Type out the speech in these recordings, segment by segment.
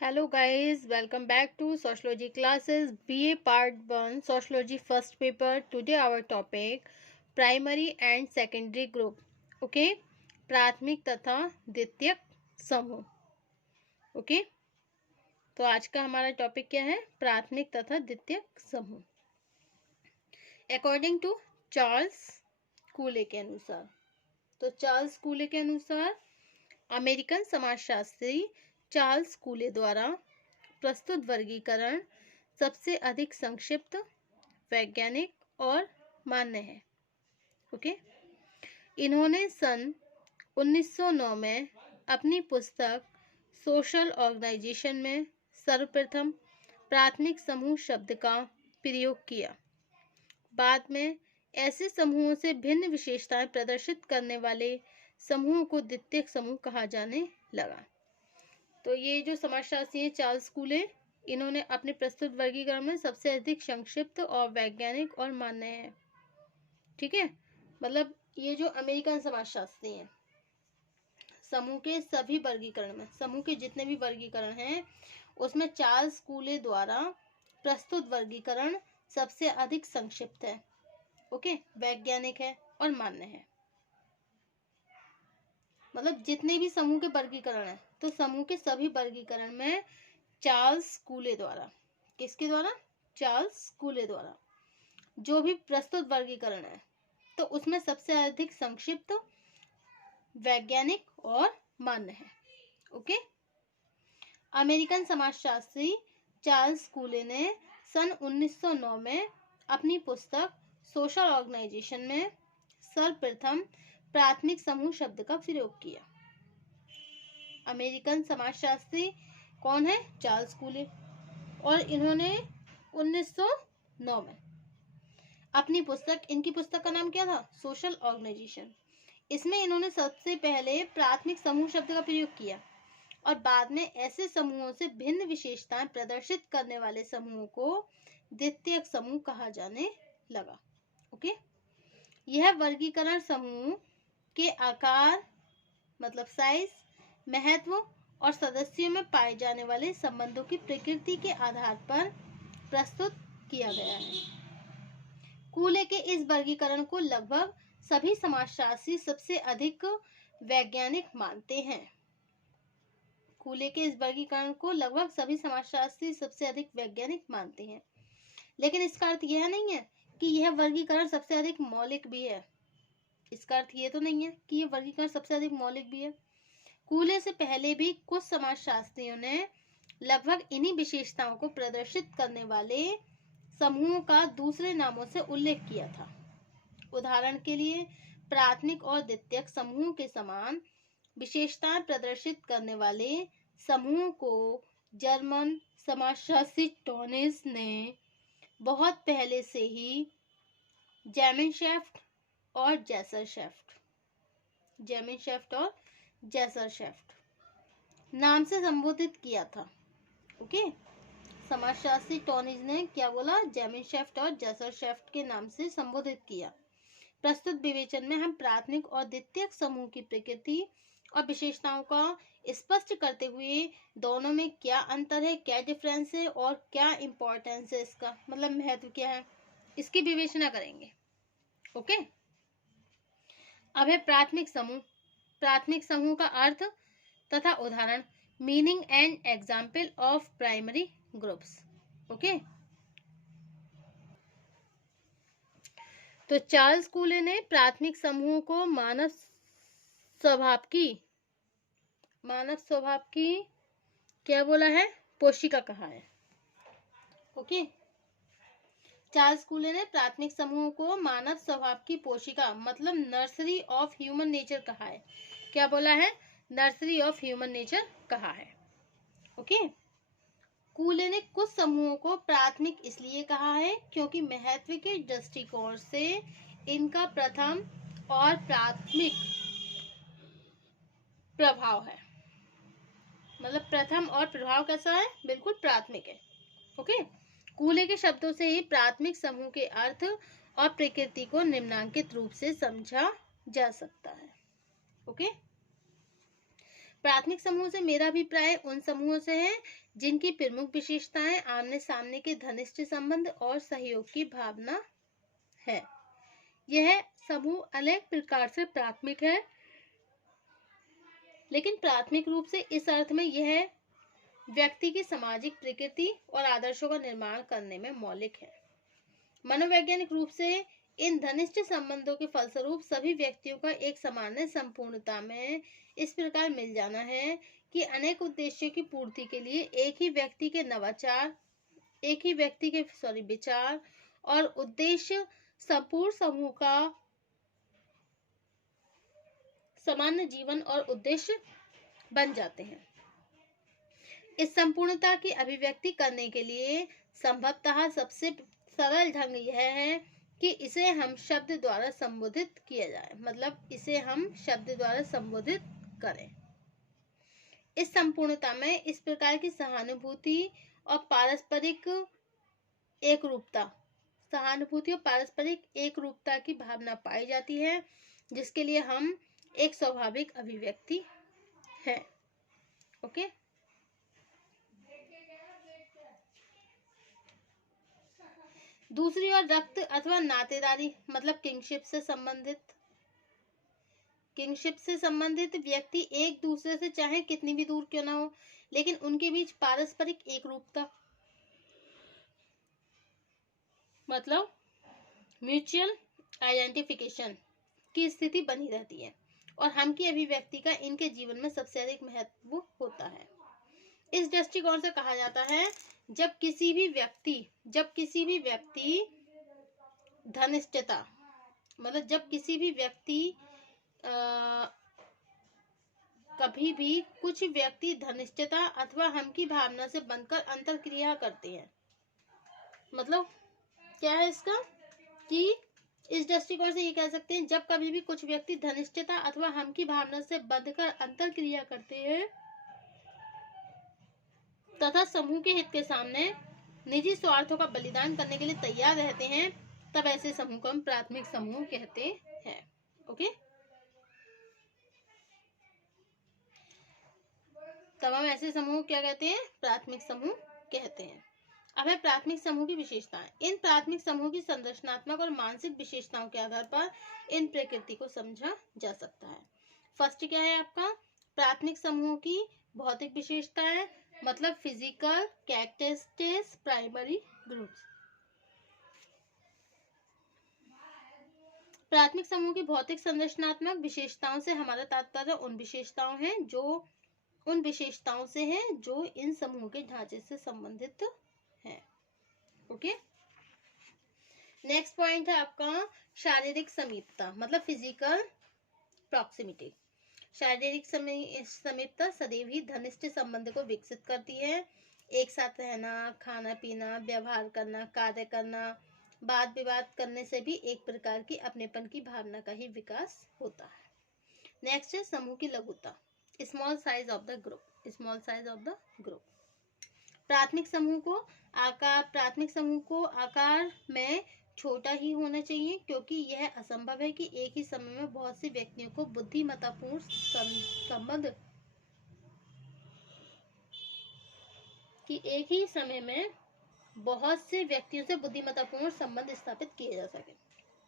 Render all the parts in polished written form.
Hello guys, welcome back to Sociology classes BA Part 1 Sociology first paper. Today our topic primary and secondary group. Okay, प्राथमिक तथा द्वितीयक समूह. Okay, तो आज का हमारा टॉपिक क्या है? प्राथमिक तथा द्वितीयक समूह. अकॉर्डिंग टू चार्ल्स कूले के अनुसार, तो चार्ल्स कूले के अनुसार अमेरिकन समाजशास्त्री चार्ल्स कूले द्वारा प्रस्तुत वर्गीकरण सबसे अधिक संक्षिप्त, वैज्ञानिक और मान्य है. ओके, इन्होंने सन 1909 में अपनी पुस्तक सोशल ऑर्गेनाइजेशन में सर्वप्रथम प्राथमिक समूह शब्द का प्रयोग किया. बाद में ऐसे समूहों से भिन्न विशेषताएं प्रदर्शित करने वाले समूहों को द्वितीयक समूह कहा जाने लगा. तो ये जो समाजशास्त्री हैं चार्ल्स कूले, इन्होंने अपने प्रस्तुत वर्गीकरण में सबसे अधिक संक्षिप्त और वैज्ञानिक और मान्य है. ठीक है, मतलब ये जो अमेरिकन समाजशास्त्री हैं, समूह के सभी वर्गीकरण में, समूह के जितने भी वर्गीकरण हैं उसमें चार्ल्स कूले द्वारा प्रस्तुत वर्गीकरण सबसे अधिक संक्षिप्त है. ओके, वैज्ञानिक है और मान्य है. मतलब जितने भी समूह के वर्गीकरण है, तो समूह के सभी वर्गीकरण में चार्ल्स कूले द्वारा, किसके द्वारा? चार्ल्स कूले द्वारा जो भी प्रस्तुत वर्गीकरण है, तो उसमें सबसे अधिक संक्षिप्त, वैज्ञानिक और मान्य है. ओके, अमेरिकन समाजशास्त्री चार्ल्स कूले ने सन 1909 में अपनी पुस्तक सोशल ऑर्गेनाइजेशन में सर्वप्रथम प्राथमिक समूह शब्द का प्रयोग किया. अमेरिकन समाजशास्त्री कौन है? चार्ल्स कूले. और इन्होंने 1909 में अपनी पुस्तक, इनकी पुस्तक का नाम क्या था? Social organisation. इसमें इन्होंने सबसे पहले प्राथमिक समूह शब्द का प्रयोग किया और बाद में ऐसे समूहों से भिन्न विशेषताएं प्रदर्शित करने वाले समूहों को द्वितीयक समूह कहा जाने लगा. ओके, यह वर्गीकरण समूह के आकार, मतलब साइज, महत्व और सदस्यों में पाए जाने वाले संबंधों की प्रकृति के आधार पर प्रस्तुत किया गया है. कूले के इस वर्गीकरण को लगभग सभी समाजशास्त्री सबसे अधिक वैज्ञानिक मानते हैं. कूले के इस वर्गीकरण को लगभग सभी समाजशास्त्री सबसे अधिक वैज्ञानिक मानते हैं, लेकिन इसका अर्थ यह नहीं है कि यह वर्गीकरण सबसे अधिक मौलिक भी है. इसका अर्थ ये तो नहीं है कि यह वर्गीकरण सबसे अधिक मौलिक भी है. कूले से पहले भी कुछ समाजशास्त्रियों ने लगभग इन्हीं विशेषताओं को प्रदर्शित करने वाले समूहों का दूसरे नामों से उल्लेख किया था. उदाहरण के लिए प्राथमिक और द्वितीयक समूहों के समान विशेषताएं प्रदर्शित करने वाले समूहों को जर्मन समाजशास्त्री टॉनिस ने बहुत पहले से ही जेमेनशेफ्ट और जैसरशेफ्ट नाम से संबोधित किया था. ओके, समाजशास्त्री टॉनिस ने क्या बोला? जेमेनशेफ्ट और जैसरशेफ्ट के नाम से संबोधित किया. प्रस्तुत विवेचन में हम प्राथमिक और द्वितीयक समूह की प्रकृति और विशेषताओं का स्पष्ट करते हुए दोनों में क्या अंतर है, क्या डिफरेंस है और क्या इंपॉर्टेंस है, इसका मतलब महत्व क्या है, इसकी विवेचना करेंगे. ओके, अब है प्राथमिक समूह. प्राथमिक समूह का अर्थ तथा उदाहरण, meaning and example of primary groups. Okay, तो चार्ल्स कूले ने प्राथमिक समूहों को मानव स्वभाव की क्या बोला है? पोशिका कहा है. ओके, चार्ल्स कूले ने प्राथमिक समूहों को मानव स्वभाव की पोशिका, मतलब नर्सरी ऑफ ह्यूमन नेचर कहा है. क्या बोला है? नर्सरी ऑफ ह्यूमन नेचर कहा है. ओके, कूले ने कुछ समूहों को प्राथमिक इसलिए कहा है क्योंकि महत्व के दृष्टिकोण से इनका प्रथम और प्राथमिक प्रभाव है. मतलब प्रथम और प्रभाव कैसा है? बिल्कुल प्राथमिक है. ओके, कूले के शब्दों से ही प्राथमिक समूह के अर्थ और प्रकृति को निम्नांकित रूप से समझा जा सकता है. ओके, प्राथमिक समूह से मेरा अभिप्राय उन समूहों से है जिनकी प्रमुख विशेषताएं आमने सामने के घनिष्ठ संबंध और सहयोग की भावना है। यह समूह अनेक प्रकार से प्राथमिक है, लेकिन प्राथमिक रूप से इस अर्थ में यह व्यक्ति की सामाजिक प्रकृति और आदर्शों का निर्माण करने में मौलिक है। मनोवैज्ञानिक रूप से इन घनिष्ठ संबंधों के फलस्वरूप सभी व्यक्तियों का एक सामान्य संपूर्णता में इस प्रकार मिल जाना है कि अनेक उद्देश्यों की पूर्ति के लिए एक ही व्यक्ति के विचार और उद्देश्य संपूर्ण समूह का सामान्य जीवन और उद्देश्य बन जाते हैं। इस संपूर्णता की अभिव्यक्ति करने के लिए संभवतः सबसे सरल ढंग यह है कि इसे हम शब्द द्वारा संबोधित किया जाए, मतलब इसे हम शब्द द्वारा संबोधित करें। इस संपूर्णता में इस प्रकार की सहानुभूति और पारस्परिक एकरूपता की भावना पाई जाती है, जिसके लिए हम एक स्वाभाविक अभिव्यक्ति है। ओके, दूसरी ओर रक्त अथवा नातेदारी मतलब किंगशिप से संबंधित व्यक्ति एक दूसरे से चाहे कितनी भी दूर क्यों ना हो, लेकिन उनके बीच पारस्परिक एकरूपता मतलब म्यूचुअल आइडेंटिफिकेशन की स्थिति बनी रहती है और हम की अभिव्यक्ति का इनके जीवन में सबसे अधिक महत्व होता है। इस दृष्टिकोण से कहा जाता है जब किसी भी व्यक्ति घनिष्ठता मतलब जब किसी भी व्यक्ति कभी भी कुछ व्यक्ति घनिष्ठता अथवा हम की भावना से बनकर अंतरक्रिया करते हैं। मतलब क्या है इसका कि इस दृष्टिकोण से ये कह सकते हैं जब कभी भी कुछ व्यक्ति घनिष्ठता अथवा हम की भावना से बंधकर अंतरक्रिया करते हैं तथा समूह के हित के सामने निजी स्वार्थों का बलिदान करने के लिए तैयार रहते हैं, तब ऐसे समूह को हम प्राथमिक समूह कहते हैं। ओके, तब हम ऐसे समूह क्या कहते हैं? प्राथमिक समूह कहते हैं। अब है प्राथमिक समूह की विशेषताएं। इन प्राथमिक समूह की संरचनात्मक और मानसिक विशेषताओं के आधार पर इन प्रकृति को समझा जा सकता है। फर्स्ट क्या है आपका? प्राथमिक समूह की भौतिक विशेषताएं मतलब फिजिकल कैरेक्टरिस्टिक्स प्राइमरी ग्रुप्स। प्राथमिक समूह की भौतिक संरचनात्मक विशेषताओं से हमारा तात्पर्य उन विशेषताओं से है जो इन समूह के ढांचे से संबंधित है। ओके, नेक्स्ट पॉइंट है आपका शारीरिक समीपता मतलब फिजिकल प्रॉक्सिमिटी। शारीरिक समीपता सदैव ही घनिष्ठ संबंध को विकसित करती है। एक साथ रहना, खाना पीना, व्यवहार करना, कार्य करना, वाद विवाद करने से भी एक प्रकार की अपनेपन की भावना का ही विकास होता है। नेक्स्ट है समूह की लघुता, small size of the group. प्राथमिक समूह को आकार में छोटा ही होना चाहिए क्योंकि यह असंभव है कि एक ही समय में बहुत से व्यक्तियों को बुद्धिमत्तापूर्ण संबंध स्थापित किए जा सके।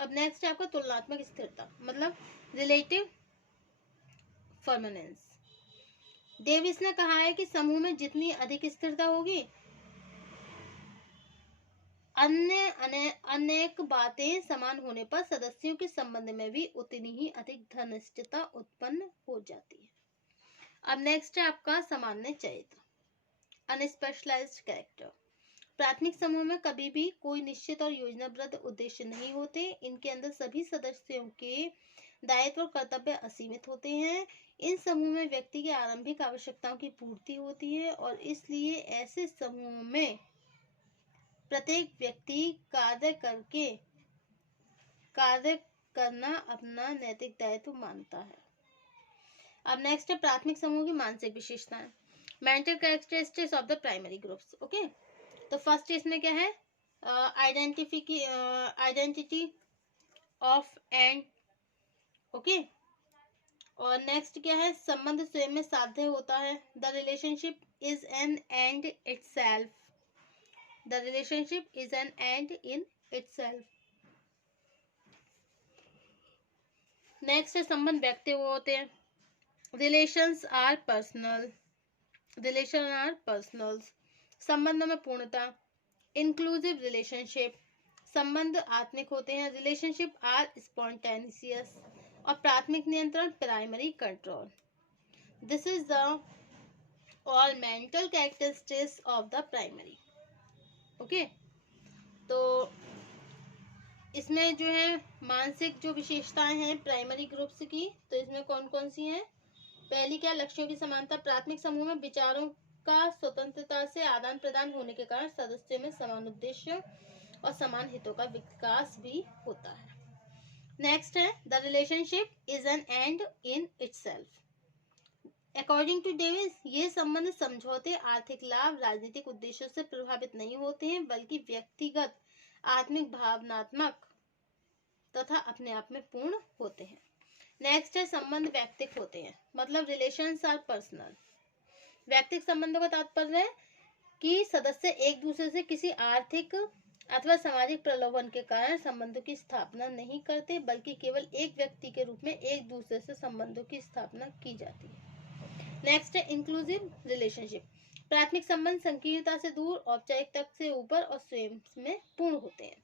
अब नेक्स्ट है आपका तुलनात्मक स्थिरता मतलब रिलेटिव परमानेंस। डेविस ने कहा है कि समूह में जितनी अधिक स्थिरता होगी अनेक बातें समान होने पर सदस्यों के संबंध में भी उतनी ही अधिक घनिष्ठता उत्पन्न हो जाती है। अब नेक्स्ट है आपका सामान्य चरित्र अनस्पेशलाइज्ड कैरेक्टर। प्राथमिक समूह में कभी भी कोई निश्चित और योजनाबद्ध उद्देश्य नहीं होते। इनके अंदर सभी सदस्यों के दायित्व और कर्तव्य असीमित होते हैं। इन समूह में व्यक्ति की आरंभिक आवश्यकताओं की पूर्ति होती है और इसलिए ऐसे समूह में प्रत्येक व्यक्ति कार्य करना अपना नैतिक दायित्व मानता है। अब नेक्स्ट है प्राथमिक समूह की मानसिक विशेषताएं mental characteristics of the primary groups. Okay, तो फर्स्ट इसमें क्या है? आइडेंटिटी ऑफ एंड ओके और नेक्स्ट क्या है, संबंध स्वयं में साध्य होता है। The relationship is an end itself. The relationship is an end in itself. Next है संबंध व्यक्ति होते हैं। Relations are personal. Relation are personals. संबंधों में पूर्णता। इंक्लूसिव रिलेशनशिप, संबंध आत्मिक होते हैं। Relationship are spontaneous. और प्राथमिक नियंत्रण, primary control. This is the all mental characteristics of the primary. Okay, तो इसमें जो है मानसिक जो विशेषताएं हैं प्राइमरी ग्रुप्स की, तो इसमें कौन कौन सी हैं। पहली क्या, लक्ष्यों की समानता। प्राथमिक समूह में विचारों का स्वतंत्रता से आदान प्रदान होने के कारण सदस्यों में समान उद्देश्य और समान हितों का विकास भी होता है। नेक्स्ट है, the relationship is an end in itself. According to Davis, ये संबंध समझौते, आर्थिक लाभ, राजनीतिक उद्देश्यों से प्रभावित नहीं होते हैं, बल्कि व्यक्तिगत, आत्मिक, भावनात्मक तथा अपने आप में पूर्ण होते हैं। नेक्स्ट है, संबंध व्यक्तिक होते हैं, मतलब रिलेशंस आर पर्सनल। व्यक्तिक संबंधों का तात्पर्य है कि सदस्य एक दूसरे से किसी आर्थिक अथवा सामाजिक प्रलोभन के कारण संबंधों की स्थापना नहीं करते, बल्कि केवल एक व्यक्ति के रूप में एक दूसरे से संबंधों की स्थापना की जाती है। नेक्स्ट है, इंक्लूसिव रिलेशनशिप। प्राथमिक संबंध संकीर्णता से दूर, औपचारिकता से ऊपर और स्वयं में पूर्ण होते हैं।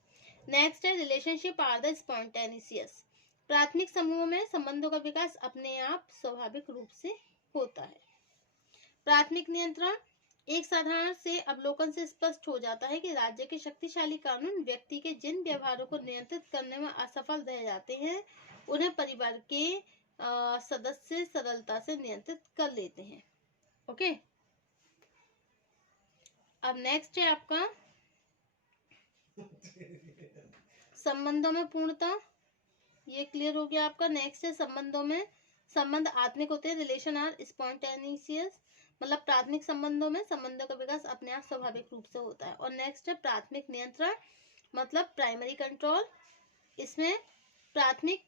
नेक्स्ट है, रिलेशनशिप आर द स्पॉन्टेनियस। प्राथमिक समूह में संबंधों का विकास अपने आप स्वाभाविक रूप से होता है। प्राथमिक नियंत्रण, एक साधारण से अवलोकन से स्पष्ट हो जाता है कि राज्य के शक्तिशाली कानून व्यक्ति के जिन व्यवहारों को नियंत्रित करने में असफल रह जाते हैं, उन्हें परिवार के सदस्य सरलता से नियंत्रित कर लेते हैं। ओके, अब नेक्स्ट है आपका संबंधों में पूर्णता। ये क्लियर हो गया आपका। नेक्स्ट है, संबंधों में संबंध आत्मिक होते हैं। रिलेशन आर स्पॉन्टेनियस, मतलब प्राथमिक संबंधों में संबंधों का विकास अपने आप स्वाभाविक रूप से होता है। और नेक्स्ट है, प्राथमिक नियंत्रण, मतलब प्राइमरी कंट्रोल। इसमें प्राथमिक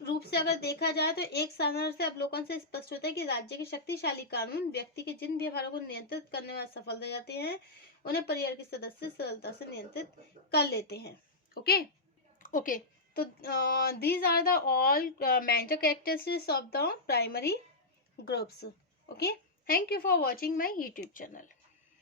रूप से अगर देखा जाए तो एक साधारण से अवलोकन से स्पष्ट होता है कि राज्य के शक्तिशाली कानून व्यक्ति के जिन व्यवहारों को नियंत्रित करने में असफल रह जाते हैं, उन्हें परिवार के सदस्य सरलता से नियंत्रित कर लेते हैं। ओके ओके, तो these are the all mental characteristics of the primary groups. Okay, thank you for watching my YouTube channel.